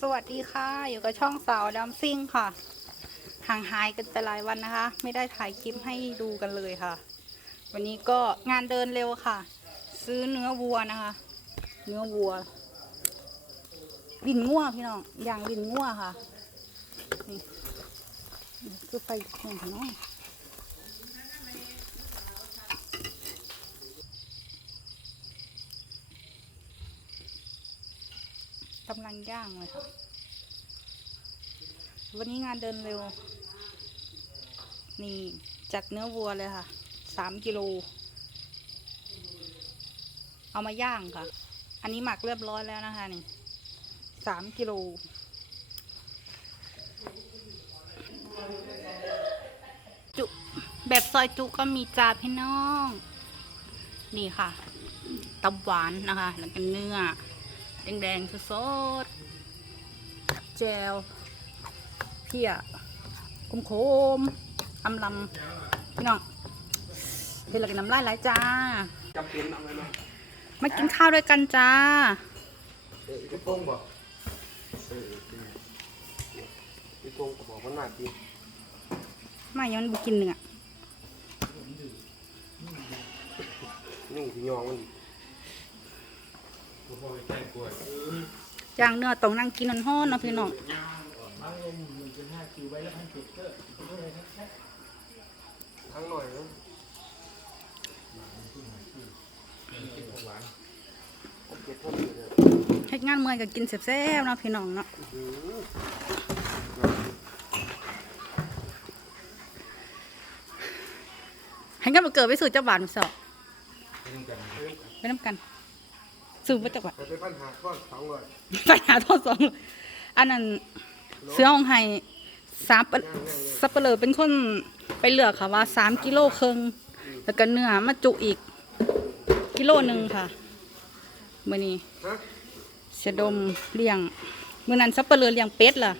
สวัสดีค่ะ อยู่กับช่องสาวดำซิ่งค่ะ ห่างหายกันไปหลายวันนะคะ ไม่ได้ถ่ายคลิปให้ดูกันเลยค่ะ วันนี้ก็งานเดินเร็วค่ะ ซื้อเนื้อวัวนะคะ เนื้อวัวลินงัวพี่น้องอย่างลินงัวค่ะนี่คือไฟแข็งค่ะเน กำลังย่างเลยค่ะ วันนี้งานเดินเร็ว นี่จากเนื้อวัวเลยค่ะ สามกิโล เอามาย่างค่ะ อันนี้หมักเรียบร้อยแล้วนะคะนี่สามกิโลจุแบบซอยจุก็มีจ้าพี่น้อง นี่ค่ะตับหวานนะคะ แล้วก็เนื้อ แดงๆสดๆแจวเพี้ยคมโคมอำลำพี่น้องเห็นแล้วกันน้ำลายไหลจ้า จำเป็นเอาไว้ไหมมากินข้าวด้วยกันจ้า เออพี่โป้งบอกเออพี่โป้งก็บอกมันมาดีไม่ยังมันบุกินเนื้อนึ่งพี่ยองมันดิ ย่างเนื้อต้องนั่งกินนอนๆเนาะพี่น้องทั้งหน่อยนะเฮ็ดงานเมื่อยก็กินแซ่บๆนะพี่น้องเนาะให้กันมาเกิดไปสู่เจ้าบ้านสอบไปน้ำกัน สู่ไปจักบ้านไปเป็นปัญหาข้อสองร้อยไปหาทอดสองอันนั้นเสื้อของไห้สามปะสับเปลือเป็นคนไปเลือกค่ะว่าสามกิโลครึ่งแล้วก็เนื้อมาจุอีก กิโลหนึ่งค่ะมื่อนี้ฮะเสียดมเลี้ยงมื่อนั้นสับเปลือเลี้ยงเป็ดล่ะ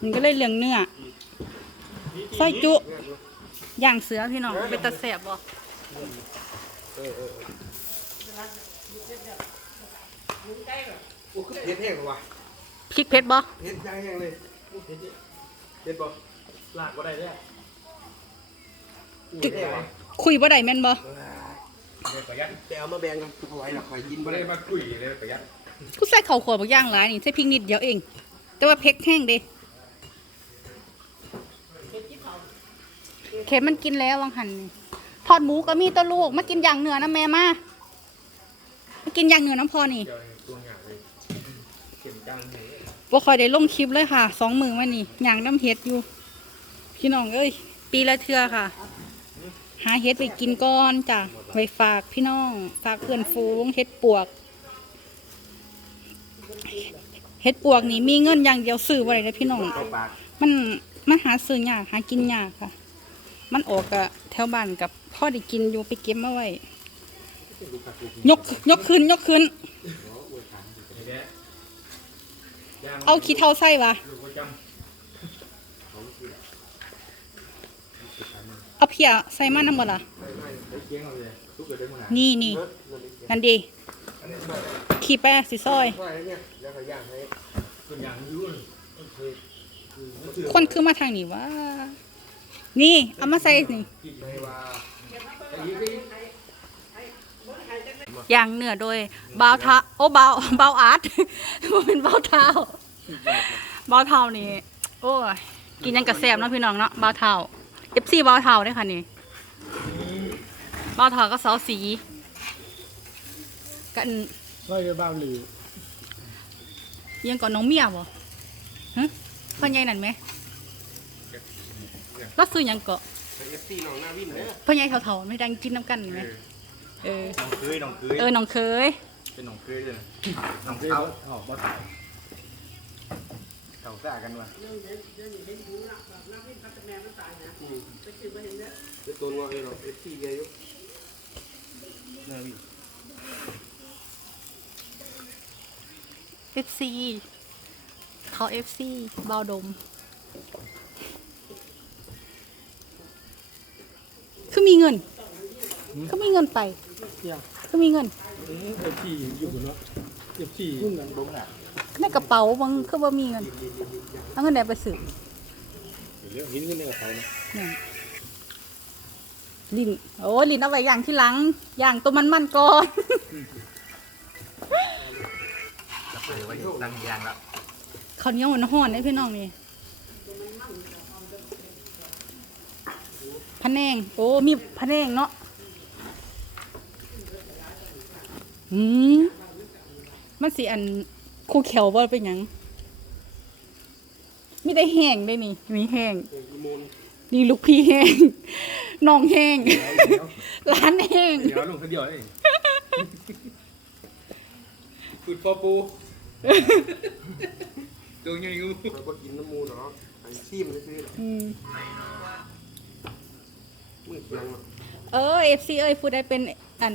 มันก็เลยเลี้ยงเนื้อซอยจุเนี่ยดูย่างเสือพี่น้องเป็นตะแสบบ่เออเออเออ โอ้คือเผ็ดแห้งว่ะพริกเผ็ดบ่เผ็ดย่างแห้งเลยโอ้เผ็ดเยอะเผ็ดบ่ลากก็ได้เนี่ยจุดแห้งว่ะคุยบ่ได้แม่นบ่เลยประหยัดแต่เอามาแบ่งกันเอาไว้หลักคอยกินไม่บ่ได้ได้มาคุยเลยประหยัดกูใส่ข้าวโพดบักอย่างหลายนี่ใส่พริกนิดเดียวเอง แต่ว่าเผ็ดแห้งเด้เข็มมันกินแล้ววังหันนี่ทอดหมูก็มีตัวลูกมากินอย่างเหนือนะแม่มามากินอย่างเหนือน้ำพอนี่ บ่ค่อยได้ลงคลิปเลยค่ะ สองมือมานี่อย่างน้ำเฮ็ดอยู่ พี่น้องเอ้ย ปีละเทื่อค่ะ หาเฮ็ดไปกินก่อนจ้ะไว้ฝากพี่น้อง ฝากเพื่อนฟูงเฮ็ดปวกเฮ็ดปวกนี่มีเงินอย่างเดียวซื้อบ่ได้เลยพี่น้อง มันมันหาซื้อยากหากินยากค่ะ มันออกกะแถวบ้านกับพ่อได้กินอยู่ไปเก็บมาไว้ ยกยกขึ้นยกขึ้น เอาขี้เท่าไส้วะเอาเพียใส่มันน้ำหมดล่ะนี่นี่นั่นดีขี่แปะสีส้อย คนขึ้นมาทางนี้วะนี่ เอามาใส่นี่ ในว่าย่างเนื้อโดยบาวทาโอ้บาวบาวอาร์ตบ่เป็นบาวเท้าบาวเท้านี่โอ้ยกินยังกระแซบเนาะพี่น้องเนาะบาวเท้าเอฟซีบาวเท้าเด้อค่ะนี่บาวเท้าก็เสาสีกันร้อยบ้าหรือยังก่อนน้องเมียบ่ฮะพ่อใหญ่นั่นไหมเราซื้อหยังเกาะ เอฟซีน้องหน้าวินเด้อ พ่อใหญ่เฒ่าๆไม่ดังกินน้ำกันไหม เออ น้องเคยน้องเคยเออน้องเคย เป็นน้องเคยเลยน้องเคยเอาอ๋อบ่ถ่ายเขาซ่ากันวะจะตัวงอเลยหรอกเอฟซีเยอะอยู่เนื้อวิ่งเอฟซีเขาเอฟซีบาวดม คือมีเงิน คือมีเงินไปคือมีเงินเอฟซีอยู่บนเนาะเอฟซีขึ้นกันบ่น่ะคือในกระเป๋าบางคือบ่มีเงินเอาเงินไหนไปซื้อเรื่องหินขึ้นในกระเป๋านะนี่ลิ้นโอ้ยลิ้นเอาไว้อย่างที่หลัง อย่างตัวมันมันๆก่อนจะเปิดไว้ตั้งยางแล้วข้าวเหนียวมันห่อนได้พี่น้องนี่พะแนงโอ้มีพะแนงเนาะ อืมมันสิอันคู่แขวบ่เป็นหยังมีได้แห้งได้นี่มีแห้งเอออีมูลนี่ลูกพี่แห้งน้องแห้ง ร้านแห้ง เดี๋ยวลงคนเดียวเลยขุดปอปูตัวใหญ่งูเราก็กินน้ำมูลเนาะไอ้ซีมซื้ออืม มือเคียงเนาะเออเอฟซีเอ้ยพูดได้เป็นอัน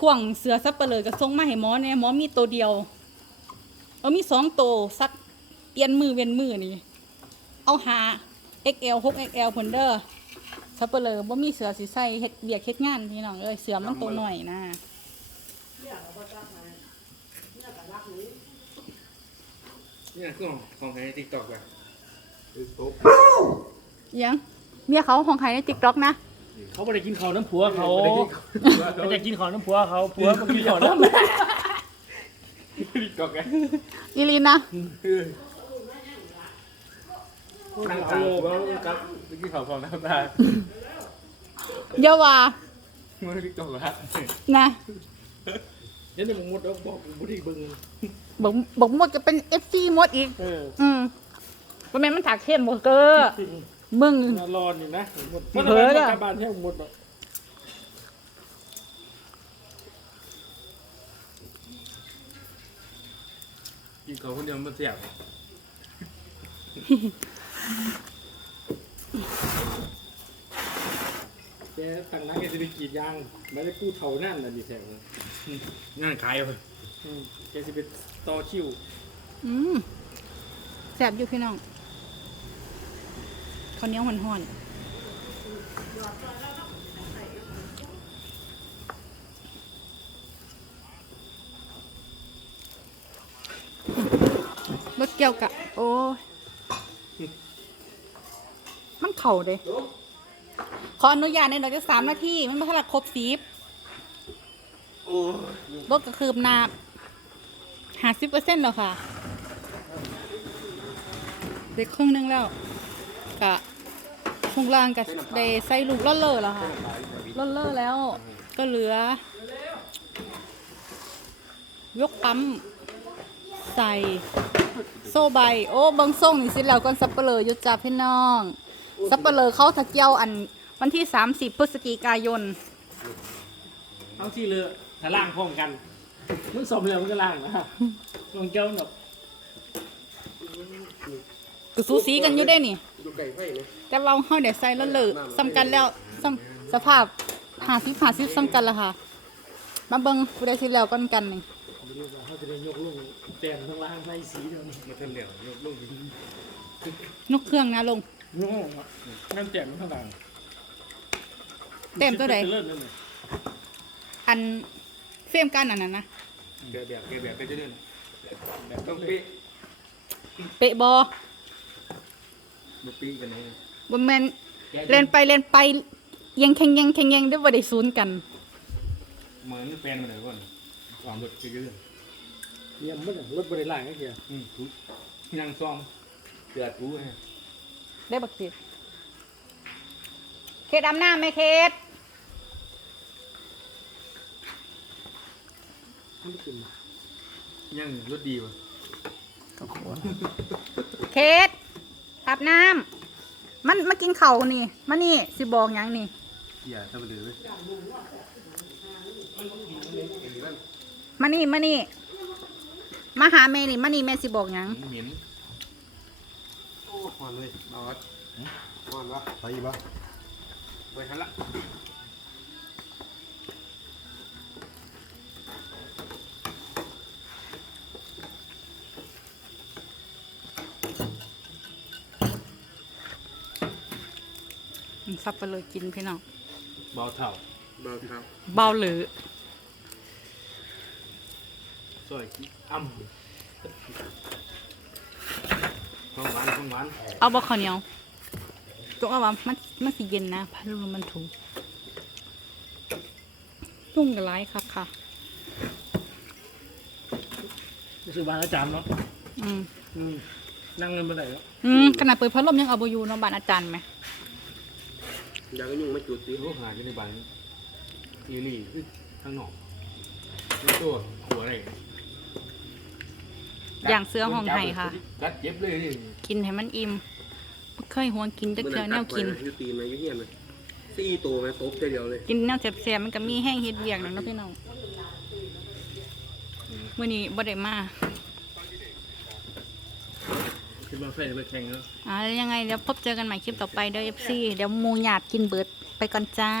ท่วงเสือซับเปลือกับทรงมาให้หมอเนี่ยหมอมีตัวเดียวเออมีสองตัวสักเปลี่ยนมือเวียนมือนี่ เอาหา XL 6 XL พนเดอร์ซับเปลือบ่มีเสือสิใส่เฮ็ดเบียกเฮ็ดงานพี่น้องเอ้ยเสือมันตัวหน่อยนะเนี่ยคือของของใครในติ๊กต็อกแบบไอ้โต๊ะยังเมียเขาของใครใน TikTok นะ เขาไม่ได้กินข้าวน้ำผัวเขาไม่ได้ไม่ได้กินข้าวน้ำผัวเขาผัวมันกินข้าวน้ติ๊กต็อกไงอีลีนนะนั่งทางผัวกับไปกินข้าวฟองน้ำตาเยาว่าเมื่อติ๊กต็อกละนะำยันนี่มึงหมดแล้วบอกมึงบ่ได้เบิ่งบอกบอกหมดจะเป็น FC หมดอีกเอออืมบ่แม่นมันถักเข้มบ่เกอ มึงมารอนนี่นะหมดเผลอเลน่ะกลับบ้านแท้หมดหรอกกินข้าวคนเดียวมันเสียบแกตั้งนั้นแกจะไปกรีดยางไม่ได้พูดเท่านั่นน่ะดิแท้งานขายเลยอืมแกจะไปต่อคิวอืมแสบอยู่พี่น้อง ข้าวเหนียวห่อนๆรถเกี่ยวกะ โอ้มันเข่าเด้ขออนุญาตในหน่อยจะสามนาทีมันไม่ทันละครบสีบรถก็คืบน้าห้าสิบเปอร์เซ็นต์แล้วค่ะ เด็กครึ่งนึงแล้วกะ ช่วงล่างกับได้ใส่ลูกล่อเลอร์แล้วค่ะล่อเลอร์แล้วก็เหลือ ยกปั๊มใส่โซ่ใบ โอ้เบางส่งนี่สิแล้วก่อนสับเปลือหยุดจับพี่น้องสับเปลือเขาถักเกี่ยวอันวันที่ 30 พฤศจิกายนเอาที่เรือถ้าล่างพร้อมกันมึงสอบแล้วมึงก็ล่างนะลองเจ้าแบบ ก็สูสีกันอยู่ได้นี่ดูไก่ไฟเนี่ยแต่เราเฮาเดี๋ยวใส่แล้วเลยซ้ำกันแล้วซ้ำสภาพหาสิบหาสิบซ้ำกันแล้วค่ะ มาเบิ่งผู้ใดสิแล้วก่อนกันนี่เขาจะได้ยกลงแต้มข้างล่างใส่สีเดียวนี่มาเทนเหลียวยกลูกนกเครื่องนะลงโง่นั่นแต้มข้างล่างเต็มตัวใดเลิศนั่นเลยอันเฟรมกันอันนั้นนะแกแบบแกแบบไปเรื่อยแบบต้องปีเปะบอ บุปีกันเลยบ่แม่นเล่นไปเล่นไปเยังแข่งแยังแข่งแยังได้บ่ได้ศูนย์กัน เหมือนแฟนมาเลยก่อนความรถไปเรื่อยเยี่ยมมั้งรถบริล่างก็เกี่ยวอืมทุกยังซ่อมเกือดรู้ไงได้บักสิเคสอำนาจไหมเคสไม่ขึ้นยังรถดีวะเคส อาบน้ำมันมากินข้าวนี่มานี่สิบอกหยังนี่ อย่าทำไปเลยมานี่มานี่มาหาแม่นี่มานี่แม่สิบอกหยังเหม็นโอ้หวานเลยนอดหวานวะไปปะไปทันละ สับไปเลยกินพี่น้องเบาเท่าเบาครับเบาหรือซอยขี้อ้ำของหวานของหวานเอาบ่ข้าวเหนียวจงเอาว่ามันมันสิเย็นนะพัดลมมันถูกยุ่งกับไรค่ะค่ะนี่คือบานอาจารย์เนาะอืมอืมนั่งเงินไปไหนแล้วอืมขนาดเปิดพัดลมยังเอาบอยู่เนาะบ้านอาจารย์ไหมอ ยากให้ยุ่งมาจุดดิที่เขาหาอยู่ในบ้านอยู่นี่คือข้างนอกนี่ตัวหัวอะไรอย่างเสื้อห้องไห้ค่ะ กัดเจ็บเลยนี่กินให้มันอิ่มบ่เคยหัวกินจักเทื่อแนวกินยูตีนมาอยู่เฮียนเลยสี่ตัวไหมตบเดียวเลยกินแนวแซ่บๆมันก็มีแห้งเฮ็ดเวียกนั่นเนาะพี่น้องมื้อนี้บ่ได้มาคือ มาไฟไปแข่งแล้ว อ่าแล้วยังไงเดี๋ยวพบเจอกันใหม่คลิปต่อไปเด้อฟซีเดี๋ยวหมูหยาดกินเบิร์ดไปก่อนจ้า